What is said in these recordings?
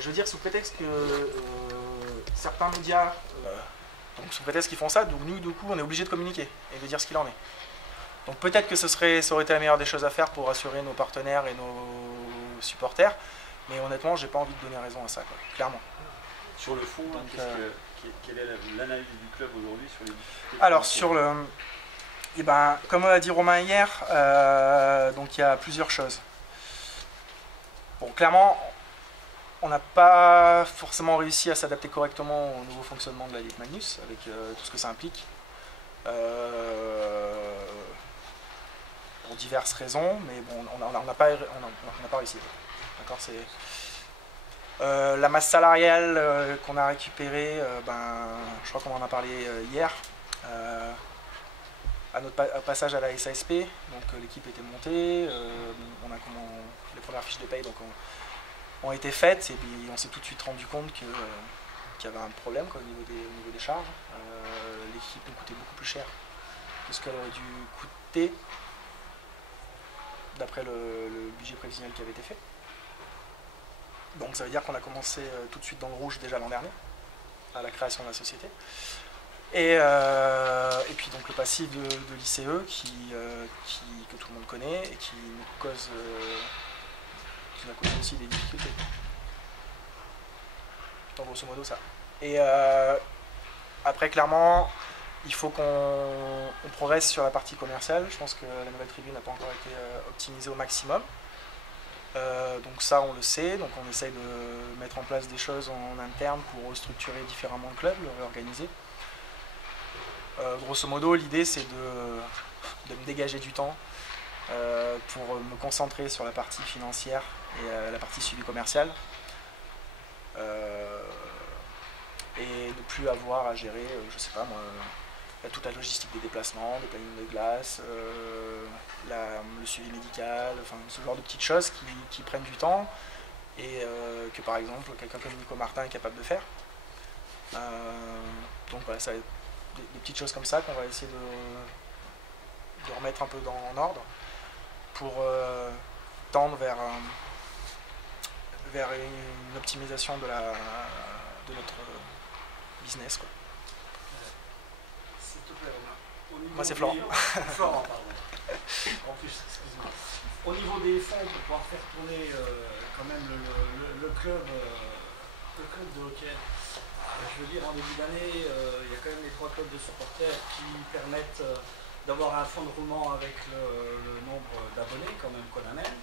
Je veux dire, sous prétexte que certains médias, donc sous prétexte qu'ils font ça, donc nous, du coup, on est obligé de communiquer et de dire ce qu'il en est. Donc peut-être que ça aurait été la meilleure des choses à faire pour rassurer nos partenaires et nos supporters, mais honnêtement, j'ai pas envie de donner raison à ça, quoi, clairement. Sur le fond, quelle est l'analyse du club aujourd'hui sur les difficultés? Alors, sur le... Eh ben, comme a dit Romain hier, donc il y a plusieurs choses. Bon, clairement, on n'a pas forcément réussi à s'adapter correctement au nouveau fonctionnement de la Ligue Magnus, avec tout ce que ça implique. Pour diverses raisons, mais bon, on n'a pas réussi. D'accord, c'est la masse salariale qu'on a récupérée, je crois qu'on en a parlé hier, à notre passage à la SASP, donc l'équipe était montée, les premières fiches de paye ont été faites, et puis on s'est tout de suite rendu compte qu'il y avait un problème au niveau des charges. L'équipe nous coûtait beaucoup plus cher que ce qu'elle aurait dû coûter d'après le budget prévisionnel qui avait été fait. Donc ça veut dire qu'on a commencé tout de suite dans le rouge déjà l'an dernier, à la création de la société. Et puis donc le passif de l'ICE que tout le monde connaît et qui nous a causé aussi des difficultés. Donc grosso modo ça. Et après clairement, il faut qu'on progresse sur la partie commerciale. Je pense que la nouvelle tribune n'a pas encore été optimisée au maximum. Donc ça on le sait, donc on essaye de mettre en place des choses en interne pour restructurer différemment le club, le réorganiser. Grosso modo, l'idée c'est de me dégager du temps pour me concentrer sur la partie financière et la partie suivi commercial et ne plus avoir à gérer, je sais pas moi, toute la logistique des déplacements, des plannings de glace, le suivi médical, enfin ce genre de petites choses qui prennent du temps et que par exemple quelqu'un comme Nico Martin est capable de faire. Donc voilà, ça va être des petites choses comme ça qu'on va essayer de remettre un peu en ordre pour tendre vers une optimisation de notre business, quoi. S'il te plaît, Romain. Moi c'est Florent. Florent, pardon. En plus, excuse-moi. Au niveau des fonds, pour pouvoir faire tourner quand même le club de hockey, je veux dire, en début d'année, il y a quand même les 3 clubs de supporters qui permettent d'avoir un fonds de roulement avec le nombre d'abonnés quand même qu'on amène.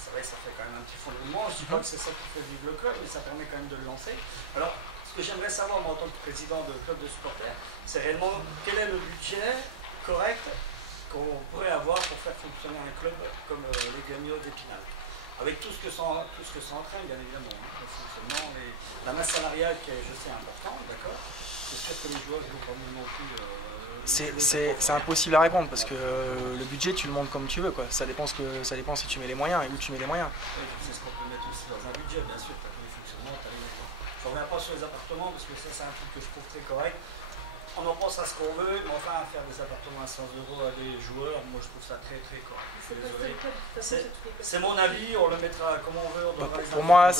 C'est vrai, ça fait quand même un petit fonds de roulement. Je ne dis pas que c'est ça qui fait vivre le club, mais ça permet quand même de le lancer. Alors, ce que j'aimerais savoir, moi, en tant que président de club de supporters, c'est réellement quel est le budget correct qu'on pourrait avoir pour faire fonctionner un club comme les Gagnots d'Épinal. Avec tout ce que ça entraîne, bien évidemment, le fonctionnement, la masse salariale qui est, je sais, importante, d'accord. C'est sûr que les joueurs ne vont pas non plus... C'est impossible à répondre parce que le budget, tu le montes comme tu veux, quoi. Ça dépend si tu mets les moyens et où tu mets les moyens. Oui, c'est ce qu'on peut mettre aussi dans un budget, bien sûr. Tu as les fonctionnements, tu as les... Je ne reviens pas sur les appartements parce que ça, c'est un truc que je trouve très correct. On en pense à ce qu'on veut, mais enfin, faire des appartements à 100 € à des joueurs, moi je trouve ça très très correct. C'est mon avis, on le mettra comme on veut. Pour moi,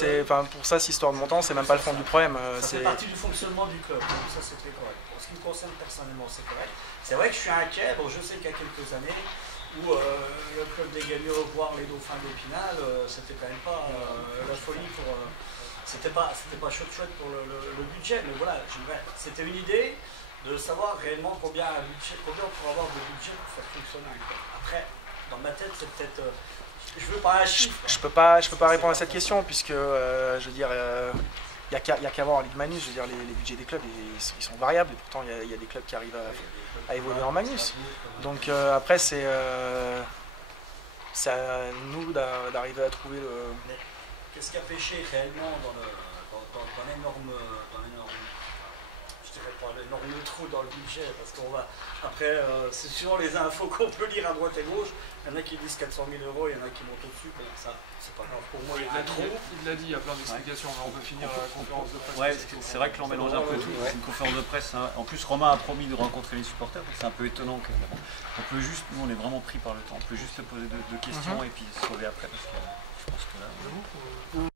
pour ça, cette histoire de montant, c'est même pas le fond du problème. Ça fait partie du fonctionnement du club, donc ça c'est très correct. Pour ce qui me concerne personnellement, c'est correct. C'est vrai que je suis inquiet, bon je sais qu'il y a quelques années où le club des Gagnots, voire les Dauphins d'Épinal, c'était quand même pas la folie pour... c'était pas chouette pour le budget, mais voilà, c'était une idée de savoir réellement combien on pourrait avoir de budget pour faire fonctionner un club. Après, dans ma tête, c'est peut-être... je veux pas un chiffre. Je peux pas répondre à cette question, puisque, je veux dire, il n'y a qu'à voir en Ligue Magnus. Je veux dire, les budgets des clubs, ils sont variables, et pourtant, il y a des clubs qui arrivent à évoluer en Magnus. Donc, après, c'est à nous d'arriver à trouver le... Mais qu'est-ce qui a pêché réellement dans l'énorme... l'énorme trou dans le budget, parce qu'on va après c'est souvent les infos qu'on peut lire à droite et gauche, il y en a qui disent 400 000 €, il y en a qui montent au-dessus, bon, ça c'est pas grave pour moi, il y a un trou. Il l'a dit, il y a plein d'explications, mais on peut finir la conférence de presse. Ouais, c'est vrai que l'on mélange un peu tout, c'est une conférence de presse, hein. En plus Romain a promis de rencontrer les supporters, donc c'est un peu étonnant que on peut juste, nous on est vraiment pris par le temps, on peut juste te poser deux questions et puis se sauver après, parce que je pense que là...